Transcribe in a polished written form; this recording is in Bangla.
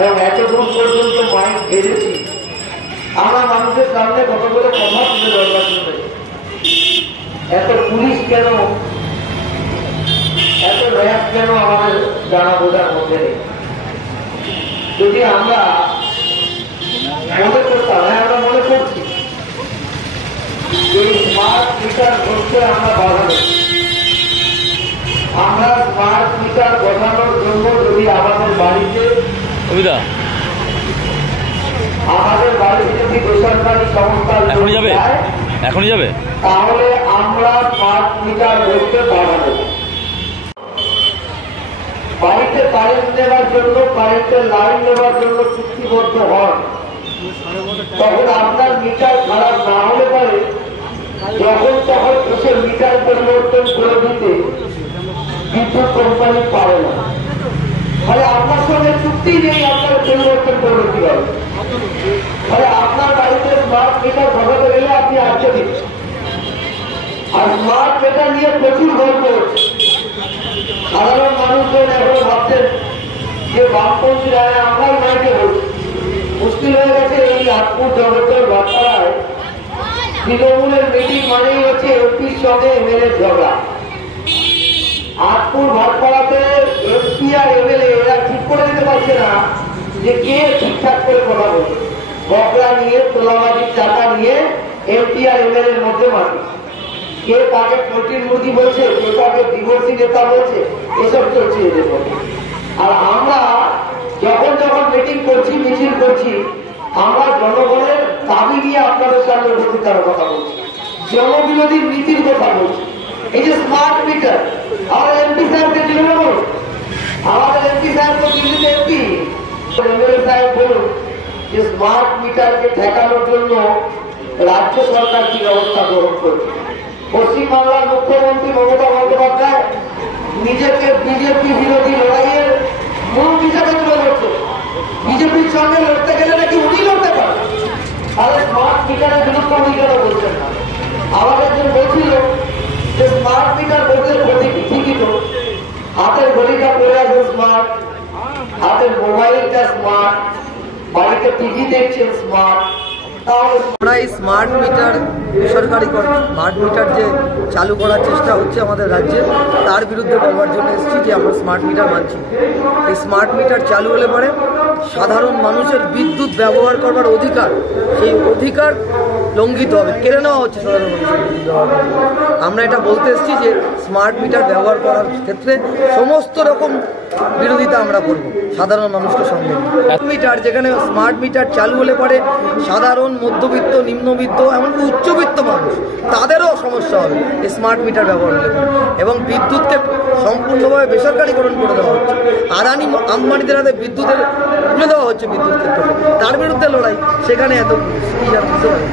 এবং এতক্ষণ পর্যন্ত মাইক বেড়েছি, আমরা মানুষের সামনে কতগুলো কথা তুলে দরকার ছিল। এত পুলিশ কেন, এত র্যাব কেন আমাদের জানা বোঝার মধ্যে নেই। যদি আমরা মনে করতাম, হ্যাঁ আমরা মনে করছি এই স্মার্ট মিটার করতে আমরা বাধা দেব। আমরা স্মার্ট মিটার বসানোর জন্য যদি আমাদের বাড়িতে যদি বেসরকারি সংস্থা এখনই যাবে তাহলে আমরা স্মার্ট মিটার বসতে বাধা দেব। বাড়িতে কারেন্ট নেওয়ার জন্য, কারেন্টের লাইন নেওয়ার জন্য চুক্তিবদ্ধ হন, তখন আপনার মিটার খারাপ না হলে পারে যখন তখন এসে মিটার পরিবর্তন করে দিতে বিদ্যুৎ কোম্পানি পারে না। ফলে আপনার সঙ্গে চুক্তি নেই, আপনার পরিবর্তন করে দিতে হবে। ফলে আপনার বাড়িতে স্মার্ট মিটার বসাতে গেলে আপনি আটকে দিচ্ছেন। আর স্মার্ট মিটার নিয়ে প্রচুর গল্প হচ্ছে। সাধারণ মানুষজন এখন ভাবছেন যে বামপন্থী রায় আমরাই মাইকে বলছি। মুশকিল হয়ে গেছে এই আটপুর জগতের ভাটপাড়ায় তৃণমূলের মিটিং মানেই হচ্ছে এমপির সঙ্গে এমএলএ ঝগড়া। আটপুর ভাটপাড়াতে এমপি আর এমএলএ এরা ঠিক করে দিতে পারছে না যে কে ঠিকঠাক করে কথা বলছে। বকরা নিয়ে, তোলাবাজির টাকা নিয়ে এমপি আর এমএলএ এর মধ্যে মাটি, কে তাকে প্রোটিন মুরগি বলছে, কে তাকে ডিভোর্সি নেতা বলছে, এসব চলছে এদের মধ্যে। আর আমরা যখন যখন মিটিং করছি, মিছিল করছি, আমরা জনগণের দাবি নিয়ে আপনাদের সামনে উপস্থিতার কথা বলছি, জনবিরোধী নীতির কথা বলছি। এই যে স্মার্ট মিটার, আমাদের এমপি সাহেবকে চিনে বলুন, আমাদের এমপি সাহেব তো দিল্লিতে এমপি, এমএলএ সাহেব বলুন যে স্মার্ট মিটারকে ঠেকানোর জন্য রাজ্য সরকার কি ব্যবস্থা গ্রহণ করছে। পশ্চিমবাংলার মুখ্যমন্ত্রী মমতা বন্দ্যোপাধ্যায় নিজেকে বিজেপি বিরোধী লড়াইয়ের মূল হিসাবে তুলে ধরছে। বিজেপির সঙ্গে লড়তে গেলে নাকি উনি লড়তে পারেন, তাহলে স্মার্ট মিটারের বিরুদ্ধে উনি কেন বলছেন না? আবার একজন বলছিল যে স্মার্ট মিটার বলতে ক্ষতি কি? ঠিকই তো, হাতের ঘড়িটা পড়ে আছে স্মার্ট, হাতের মোবাইলটা স্মার্ট, বাড়িতে টিভি দেখছেন স্মার্ট। আমরা এই স্মার্ট মিটার বেসরকারিকরণ, স্মার্ট মিটার যে চালু করার চেষ্টা হচ্ছে আমাদের রাজ্যে, তার বিরুদ্ধে বলবার জন্য এসেছি যে আমরা স্মার্ট মিটার মানছি। এই স্মার্ট মিটার চালু হলে পরে সাধারণ মানুষের বিদ্যুৎ ব্যবহার করবার অধিকার, সেই অধিকার লঙ্ঘিত হবে, কেড়ে নেওয়া হচ্ছে সাধারণ মানুষের বিদ্যুৎ ব্যবহার করার। আমরা এটা বলতে এসেছি যে স্মার্ট মিটার ব্যবহার করার ক্ষেত্রে সমস্ত রকম বিরোধিতা আমরা করব, সাধারণ মানুষকে সঙ্গে মিটার, যেখানে স্মার্ট মিটার চালু হলে পরে সাধারণ মধ্যবিত্ত, নিম্নবিত্ত, এমনকি উচ্চবিত্ত মানুষ, তাদেরও সমস্যা হবে এই স্মার্ট মিটার ব্যবহার হলে। এবং বিদ্যুৎকে সম্পূর্ণভাবে বেসরকারিকরণ করে দেওয়া হচ্ছে, আদানি আম্বানিদের হাতে বিদ্যুতের তুলে দেওয়া হচ্ছে বিদ্যুৎ ক্ষেত্রে। তার বিরুদ্ধে লড়াই, সেখানে এত কি বুঝতে পারে।